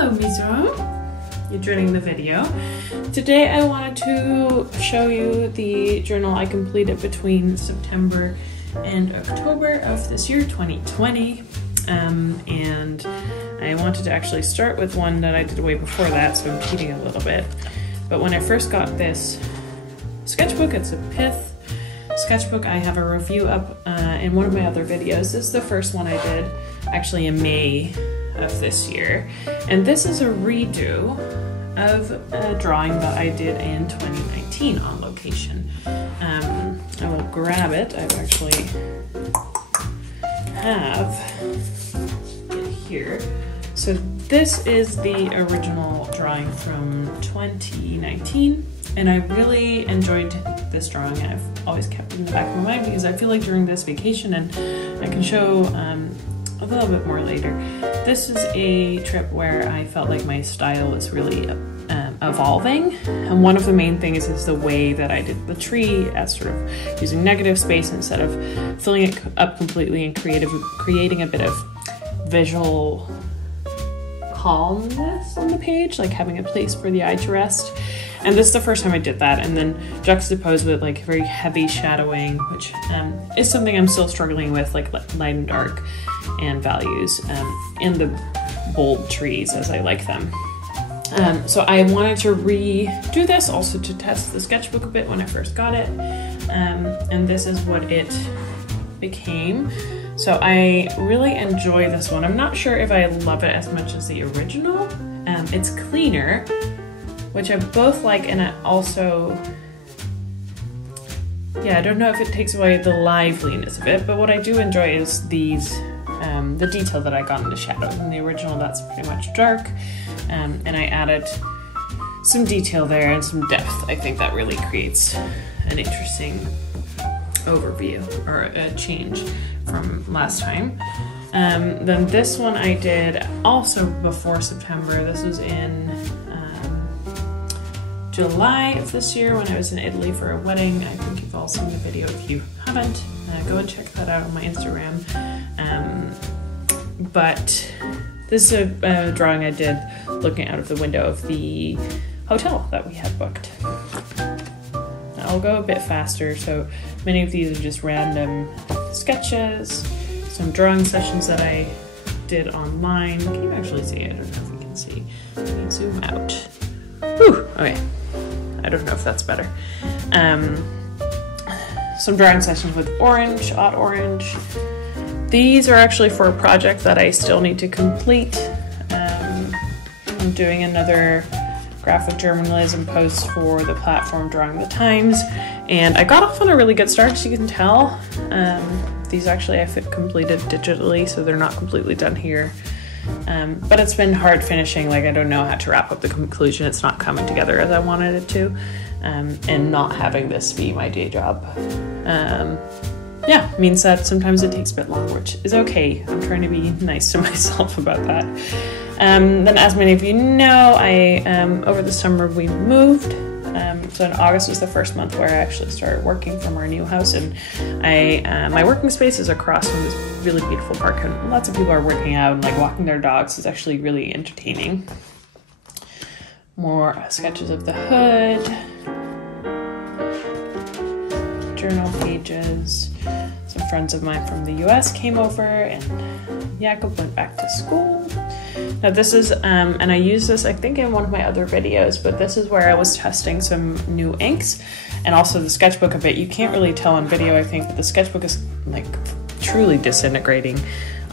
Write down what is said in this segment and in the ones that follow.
Hello Winsor, you're joining the video. Today I wanted to show you the journal I completed between September and October of this year, 2020. And I wanted to actually start with one that I did way before that, so I'm cheating a little bit. But when I first got this sketchbook, it's a Pith sketchbook. I have a review up in one of my other videos. This is the first one I did actually in May of this year. And this is a redo of a drawing that I did in 2019 on location. I will grab it. I actually have it here. So this is the original drawing from 2019. And I really enjoyed this drawing, and I've always kept it in the back of my mind because I feel like during this vacation, and I can show a little bit more later, this is a trip where I felt like my style was really evolving. And one of the main things is the way that I did the tree, as sort of using negative space instead of filling it up completely and creating a bit of visual calmness on the page, like having a place for the eye to rest. And this is the first time I did that, and then juxtaposed with like very heavy shadowing, which is something I'm still struggling with, like light and dark and values in the bold trees as I like them. So I wanted to redo this also to test the sketchbook a bit when I first got it, and this is what it became. So I really enjoy this one. I'm not sure if I love it as much as the original. It's cleaner, which I both like, and I also, yeah, I don't know if it takes away the liveliness of it, but what I do enjoy is these, the detail that I got in the shadows. In the original, that's pretty much dark, and I added some detail there and some depth. I think that really creates an interesting overview, or a change from last time. Then this one I did also before September. This was in July of this year when I was in Italy for a wedding. I think you've all seen the video. If you haven't, go and check that out on my Instagram. But this is a drawing I did looking out of the window of the hotel that we had booked. I'll go a bit faster. So many of these are just random sketches, some drawing sessions that I did online. Can you actually see it? I don't know if you can see. Let me zoom out. Whew, okay. I don't know if that's better. Some drawing sessions with orange, odd orange. These are actually for a project that I still need to complete. I'm doing another graphic journalism post for the platform Drawing the Times, and I got off on a really good start, as you can tell. These actually I completed digitally, so they're not completely done here. But it's been hard finishing. Like, I don't know how to wrap up the conclusion. It's not coming together as I wanted it to, and not having this be my day job, yeah, means that sometimes it takes a bit longer, which is okay. I'm trying to be nice to myself about that. Then, as many of you know, I over the summer we moved. So in August was the first month where I actually started working from our new house, and my working space is across from this really beautiful park, and lots of people are working out and like walking their dogs. It's actually really entertaining. More sketches of the hood, journal pages. Some friends of mine from the US came over, and Jacob went back to school. Now this is, and I used this I think in one of my other videos, but this is where I was testing some new inks and also the sketchbook a bit. You can't really tell on video, I think, but the sketchbook is like truly disintegrating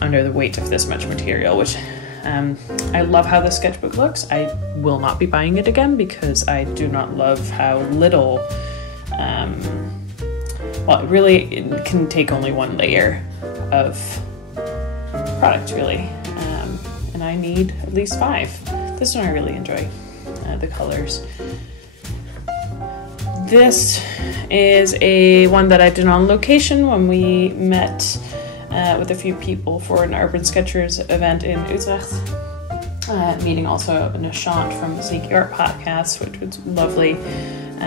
under the weight of this much material, which I love how the sketchbook looks. I will not be buying it again because I do not love how little, well, it can take only one layer of product, really. And I need at least 5. This one I really enjoy, the colors. This is one that I did on location when we met with a few people for an Urban Sketchers event in Utrecht. Meeting also Nishant from the Sneaky Art Podcast, which was lovely.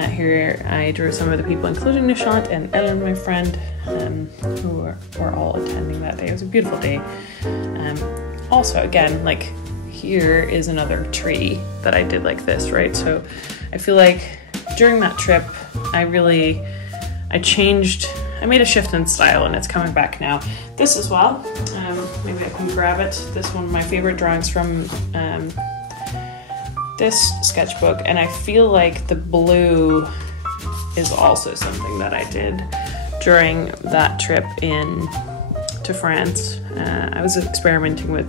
Here I drew some of the people, including Nishant and Ellen, my friend, who were all attending that day. It was a beautiful day. Also, again, like here is another tree that I did like this, right? So I feel like during that trip, I made a shift in style, and it's coming back now. This as well, maybe I can grab it. This is one of my favorite drawings from this sketchbook, and I feel like the blue is also something that I did during that trip to France. I was experimenting with,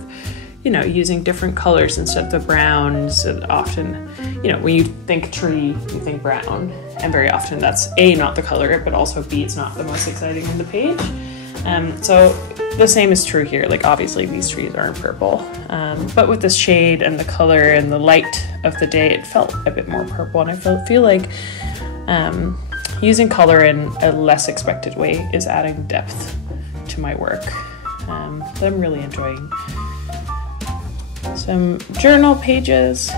using different colors instead of the browns. Often, when you think tree, you think brown, and very often that's A, not the color, but also B, it's not the most exciting in the page. So the same is true here. Like, obviously these trees aren't purple, but with the shade and the color and the light of the day, it felt a bit more purple, and I feel like using color in a less expected way is adding depth to my work. That I'm really enjoying. Some journal pages.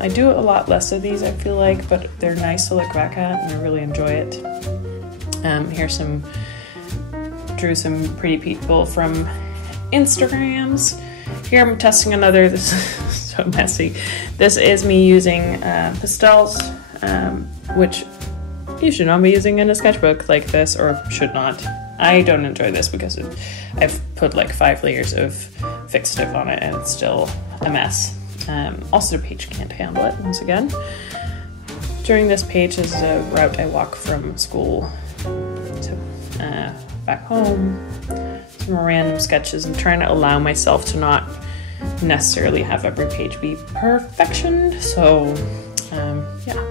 I do a lot less of these, I feel like, but they're nice to look back at, and I really enjoy it. Drew some pretty people from Instagrams. Here I'm testing another. This is so messy. This is me using pastels, which you should not be using in a sketchbook like this, or should not. I don't enjoy this because I've put like 5 layers of fixed tip on it, and it's still a mess. Also, the page can't handle it, once again. During this page is a route I walk from school to back home. Some random sketches. I'm trying to allow myself to not necessarily have every page be perfection. So, yeah.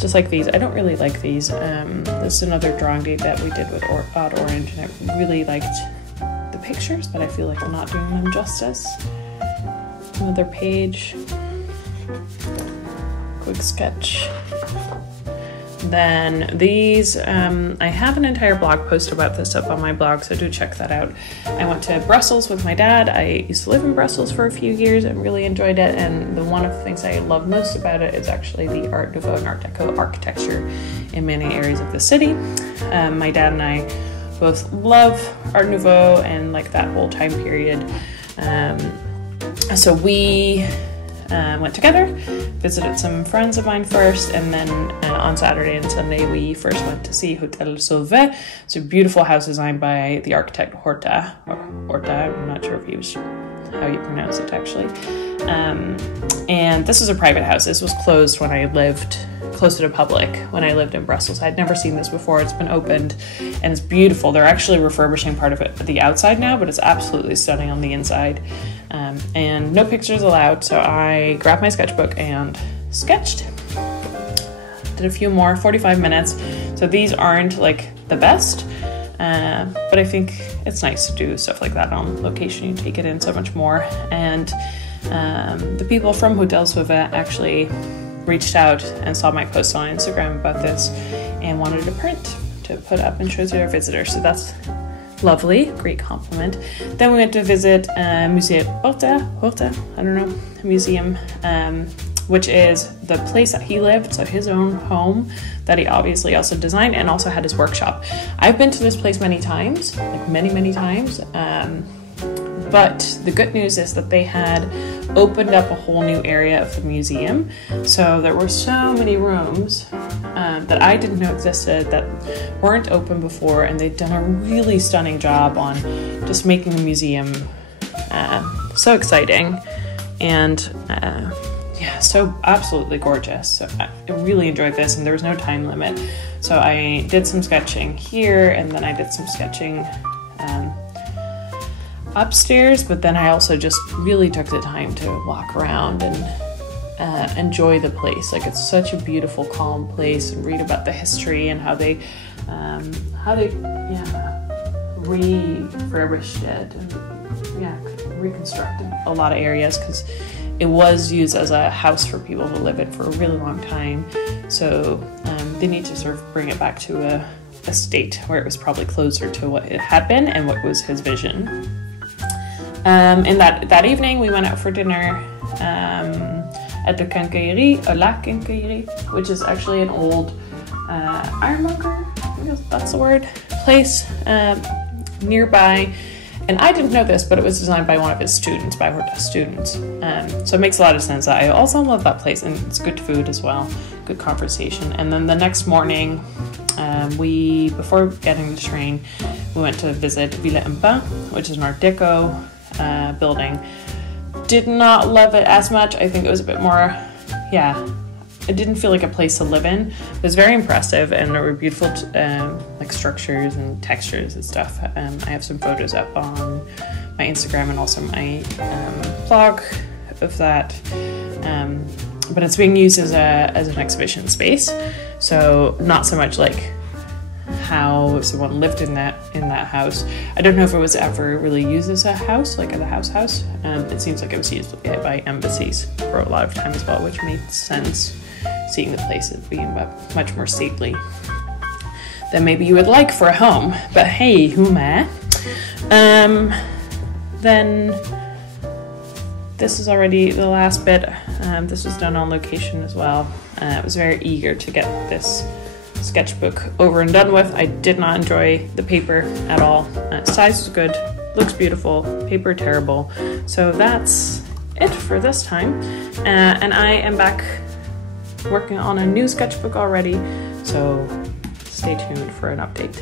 Just like these. I don't really like these. This is another drawing date that we did with Odd Orange, and I really liked the pictures, but I feel like I'm not doing them justice. Another page. Quick sketch. Then these, I have an entire blog post about this up on my blog, so do check that out. I went to Brussels with my dad. I used to live in Brussels for a few years and really enjoyed it, and one of the things I love most about it is actually the Art Nouveau and Art Deco architecture in many areas of the city. My dad and I both love Art Nouveau and like that whole time period. So we went together, visited some friends of mine first, and then on Saturday and Sunday we first went to see Hotel Sauvé. It's a beautiful house designed by the architect Horta, I'm not sure if how you pronounce it actually. And this is a private house. This was closed when I lived close to the public when I lived in Brussels. I'd never seen this before. It's been opened and it's beautiful. They're actually refurbishing part of it at the outside now, but it's absolutely stunning on the inside. And no pictures allowed, so I grabbed my sketchbook and sketched. Did a few more, 45 minutes. So these aren't like the best, but I think it's nice to do stuff like that on location. You take it in so much more. And the people from Hotel Sauvé actually reached out and saw my post on Instagram about this and wanted a print to put up and show to their visitors. So that's lovely, great compliment. Then we went to visit Musée Horta, I don't know, museum, which is the place that he lived, so his own home that he obviously also designed and also had his workshop. I've been to this place many times, like many times, but the good news is that they had opened up a whole new area of the museum. So there were so many rooms that I didn't know existed that weren't open before, and they'd done a really stunning job on just making the museum so exciting and yeah, so absolutely gorgeous. So I really enjoyed this, and there was no time limit. So I did some sketching here, and then I did some sketching upstairs, but then I also just really took the time to walk around and enjoy the place. Like, it's such a beautiful, calm place, and read about the history and how they refurbished it and reconstructed a lot of areas, because it was used as a house for people to live in for a really long time. So they need to sort of bring it back to a state where it was probably closer to what it had been and what was his vision. And that evening we went out for dinner at the La Quincaillerie, which is actually an old ironmonger, I guess that's the word, place nearby. And I didn't know this, but it was designed by one of his students, by her students. So it makes a lot of sense. I also love that place, and it's good food as well, good conversation. And then the next morning, before getting the train, we went to visit Villa Impa, which is an Art Deco building. Did not love it as much. I think it was a bit more, it didn't feel like a place to live in. It was very impressive, and there were beautiful like structures and textures and stuff. I have some photos up on my Instagram and also my blog of that. But it's being used as an exhibition space, so not so much like how someone lived in that house. I don't know if it was ever really used as a house, like a house. It seems like it was used by embassies for a lot of time as well, which made sense, seeing the place as being much more stately than maybe you would like for a home. But hey, who meh? Then this is already the last bit. This was done on location as well. I was very eager to get this sketchbook over and done with. I did not enjoy the paper at all. Size was good, looks beautiful, paper terrible. So that's it for this time. And I am back working on a new sketchbook already, so stay tuned for an update.